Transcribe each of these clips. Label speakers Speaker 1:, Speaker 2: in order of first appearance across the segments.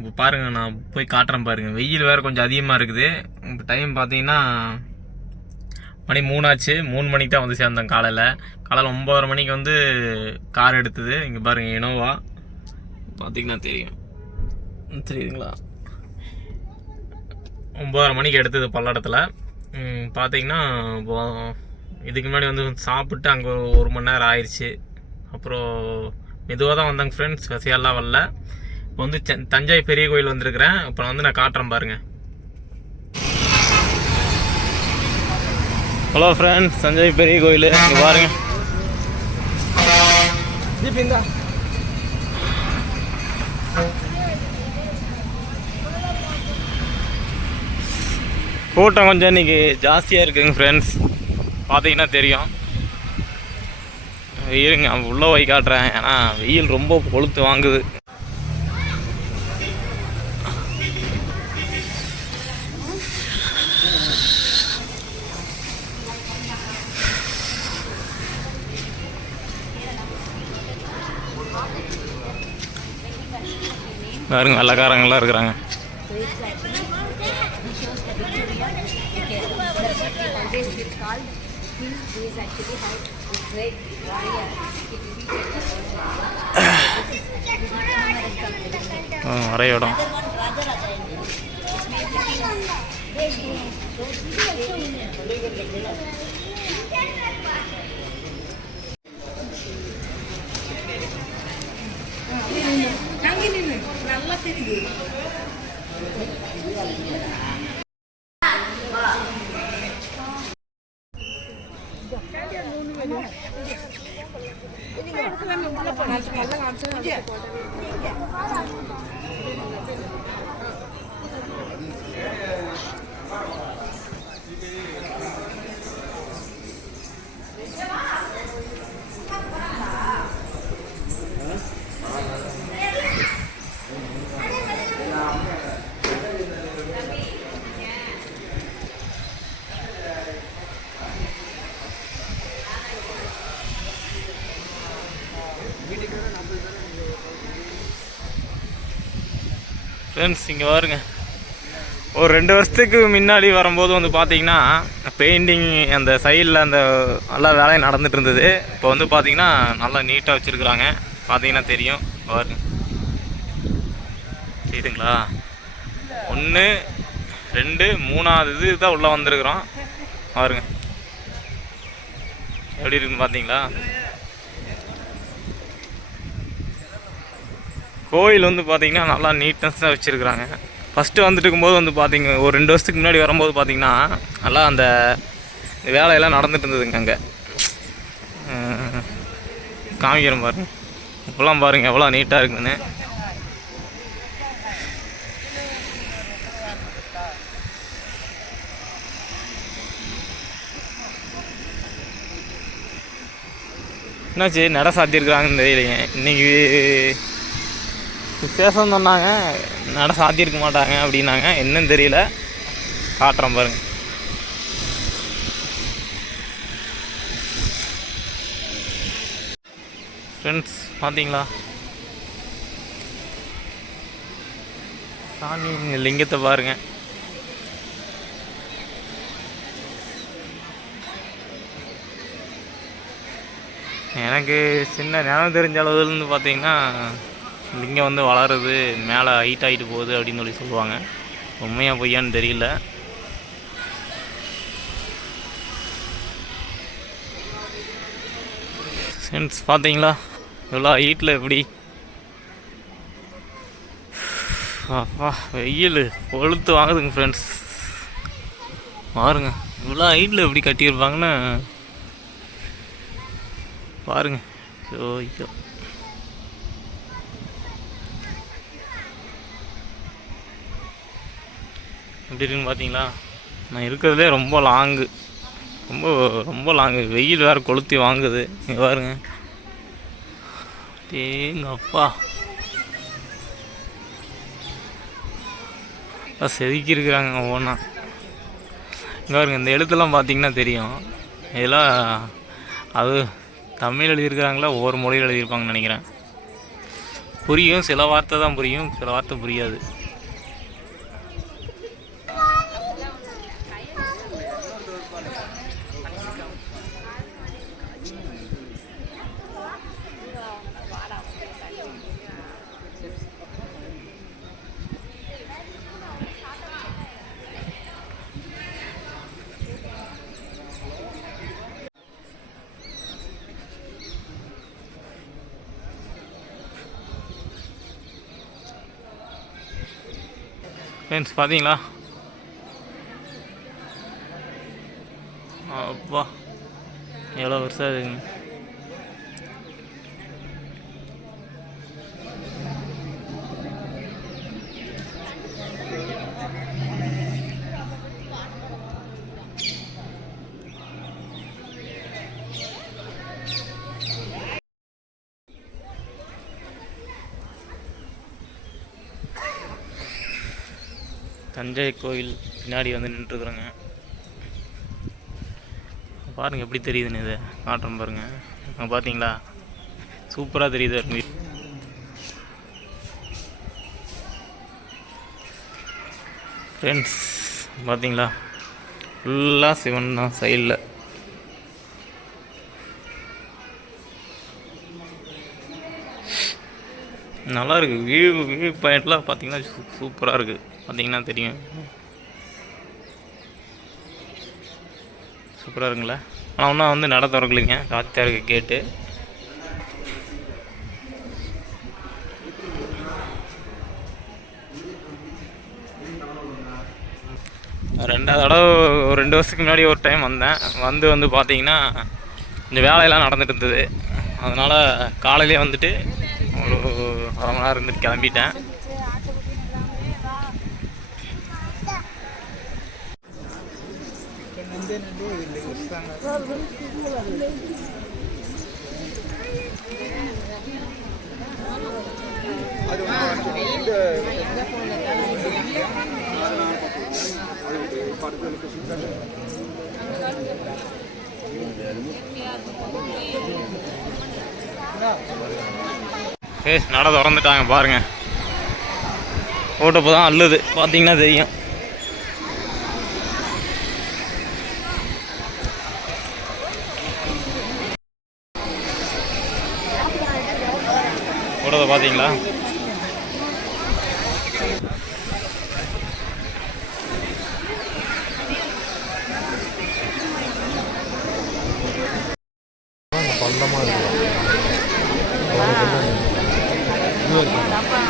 Speaker 1: இப்போ பாருங்க நான் போய் காட்டுறேன் பாருங்க. வெயில் வேறு கொஞ்சம் அதிகமாக இருக்குது. இப்போ டைம் பார்த்தீங்கன்னா மணி மூணாச்சு. மூணு மணிக்கு தான் வந்து சேர்ந்தேன் காலையில். காலையில் ஒம்பதரை மணிக்கு வந்து கார் எடுத்தது. இங்கே பாருங்க இனோவா பார்த்தீங்கன்னா தெரியும். தெரியுதுங்களா? ஒம்பதரை மணிக்கு எடுத்தது பல்லடத்தில். பார்த்தீங்கன்னா இப்போ இதுக்கு முன்னாடி வந்து சாப்பிட்டு அங்கே ஒரு மணி நேரம் ஆயிடுச்சு அப்புறம் மெதுவாக தான் வந்தாங்க ஃப்ரெண்ட்ஸ் வசையெல்லாம் வரல. இப்போ வந்து தஞ்சை பெரிய கோயில் வந்திருக்கிறேன். இப்போ வந்து நான் காட்டுறேன் பாருங்க. ஹலோ ஃப்ரெண்ட்ஸ் தஞ்சை பெரிய கோயில். இங்கே பாருங்க. கூட்டம் கொஞ்சம் இன்னைக்கு ஜாஸ்தியாக இருக்குங்க ஃப்ரெண்ட்ஸ் பார்த்தீங்கன்னா தெரியும். இருங்க உள்ளே போய் காட்டுறேன். ஏன்னா வெயில் ரொம்ப கொளுத்து வாங்குது. பாருங்க வெள்ளக்காரங்களாம் இருக்கிறாங்க. நிறைய இடம் Thank இடம்.
Speaker 2: Ini enggak ada yang mau ngomong. Ini enggak ada yang mau ngomong. Ini enggak ada yang mau ngomong.
Speaker 1: Friends இங்கே பாருங்க ஒரு ரெண்டு வருஷத்துக்கு முன்னாடி வரும்போது வந்து பார்த்தீங்கன்னா பெயிண்டிங் அந்த சைடில் அந்த நல்லா வேலையும் நடந்துட்டு இருந்தது. இப்போ வந்து பார்த்தீங்கன்னா நல்லா நீட்டாக வச்சுருக்குறாங்க. பார்த்தீங்கன்னா தெரியும். பாருங்க தெரியுதுங்களா ஒன்று ரெண்டு மூணாவது இது தான் உள்ளே வந்திருக்குறோம். பாருங்க எப்படி இருக்குன்னு பார்த்தீங்களா கோயில் வந்து பார்த்தீங்கன்னா நல்லா நீட்னஸ்ஸாக வச்சுருக்குறாங்க. ஃபஸ்ட்டு வந்துட்டு இருக்கும்போது வந்து பார்த்தீங்க ஒரு ரெண்டு வருஷத்துக்கு முன்னாடி வரும்போது பார்த்தீங்கன்னா நல்லா அந்த வேலையெல்லாம் நடந்துட்டு இருந்ததுங்க அங்கே. காமிக்கிறேன் பாருங்க. இப்போலாம் பாருங்க எவ்வளோ நீட்டாக இருக்குன்னு. என்னாச்சு நட சாத்தியிருக்கிறாங்கன்னு தெரியலைங்க இன்னைக்கு விசேஷம் சொன்னாங்க நட சாத்தியிருக்க மாட்டாங்க அப்படின்னாங்க. என்னன்னு தெரியல. காட்டுறேன் பாருங்க. ஃப்ரெண்ட்ஸ் பார்த்தீங்களா சாமி லிங்கத்தை பாருங்க. எனக்கு சின்ன ஞானம் தெரிஞ்ச அளவுலேருந்து பார்த்தீங்கன்னா லிங்கம் வந்து வளருது மேலே ஹைட் ஆகிட்டு போகுது அப்படின்னு சொல்லி சொல்லுவாங்க. உண்மையாக பொய்யான்னு தெரியல. சென்ஸ் பார்த்தீங்களா? இவ்வளோ ஹீட்டில் எப்படி? அப்பா வெயில் கொளுத்து வாங்குதுங்க ஃப்ரெண்ட்ஸ் பாருங்க இவ்வளோ ஹைட்டில் எப்படி கட்டியிருப்பாங்கன்னு. பாருங்க. ஐயோ ஐயோ. எப்படி இருக்குன்னு பார்த்தீங்களா? நான் இருக்கிறதுலே ரொம்ப லாங்கு ரொம்ப ரொம்ப லாங்கு வெயில் வேறு கொளுத்தி வாங்குது. இங்கே பாருங்க. ஏங்க அப்பா. செதுக்கி இருக்கிறாங்க ஒவ்வொன்றா இங்கே பாருங்க இந்த எழுத்துலாம் பார்த்தீங்கன்னா தெரியும். இதெல்லாம் அது தமிழ் எழுதியிருக்கிறாங்களா ஒவ்வொரு மொழியில் எழுதியிருப்பாங்கன்னு நினைக்கிறேன். புரியும். சில வார்த்தை தான் புரியும். சில வார்த்தை புரியாது. ஃப்ரெண்ட்ஸ் பார்த்தீங்களா அப்பா எவ்வளோ வருஷம் இருக்குங்க தஞ்சை கோயில் பின்னாடி வந்து நின்றுருக்குறேங்க. பாருங்கள் எப்படி தெரியுதுன்னு இது. காட்டுறேன் பாருங்கள் அங்கே பார்த்தீங்களா சூப்பராக தெரியுது. இருக்கு. ஃப்ரெண்ட்ஸ் பார்த்தீங்களா ஃபுல்லாக சிவன் தான் சைடில். நல்லா இருக்குது வியூ வியூ பாயிண்ட்லாம் பார்த்தீங்கன்னா சூப்பராக இருக்குது பார்த்தீங்கன்னா தெரியும். சூப்பராக இருக்குங்களா? ஆனால் ஒன்றும் வந்து நட திறக்கலைங்க. காத்தியாக இருக்குது கேட்டு ரெண்டாவது தடவை ஒரு ரெண்டு வருஷத்துக்கு முன்னாடி ஒரு டைம் வந்தேன். வந்து வந்து பார்த்தீங்கன்னா இந்த வேலையெல்லாம் நடந்துட்டு இருந்தது. அதனால் காலையிலே வந்துட்டு ஒரு அரை மணி நேரம் இருந்துட்டு கிளம்பிட்டேன். ஏ நட திறந்துட்டாங்க பாருங்க. ஓட்டப்போ தான் அல்லுது பார்த்தீங்கன்னா தெரியும். ஓட்டத்தை பார்த்தீங்களா? Dạ.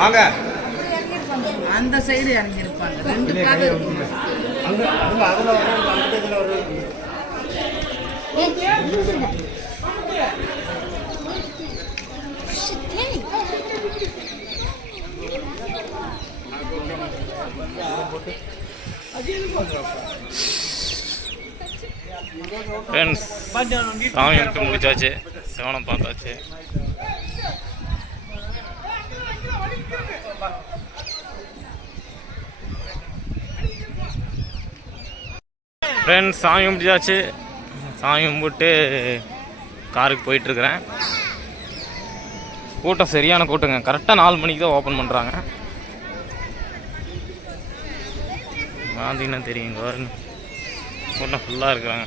Speaker 3: வாங்க.
Speaker 2: அந்த சைடு இறங்கியிருப்பாங்க. ரெண்டு கதை
Speaker 1: ஃப்ரெண்ட்ஸ் சாமி விட்டு முடிச்சாச்சு. சிவனை பார்த்தாச்சு. ஃப்ரெண்ட்ஸ் சாமி கும்பிட்டாச்சு. சாமி கும்பிட்டு காருக்கு போயிட்டுருக்குறேன். கூட்டம் சரியான கூட்டங்க. கரெக்டாக நாலு மணிக்கு தான் ஓப்பன் பண்ணுறாங்க பார்த்தீங்கன்னா தெரியுங்க பாருங்க. கூட்டம் ஃபுல்லாக இருக்கிறாங்க.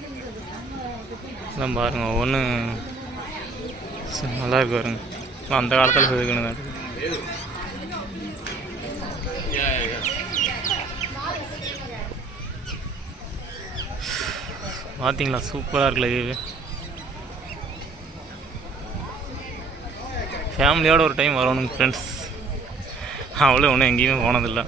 Speaker 3: இதெல்லாம்
Speaker 1: இதான் பாருங்க ஒவ்வொன்று நல்லா இருக்கு பாருங்க. அந்த காலத்தில் செதுக்கணும் பார்த்தீங்களா சூப்பராக இருக்குல்ல இது. ஃபேமிலியோட ஒரு டைம் வரணும் ஃப்ரெண்ட்ஸ் அவ்வளோ ஒன்றும் எங்கேயுமே போனதில்லை.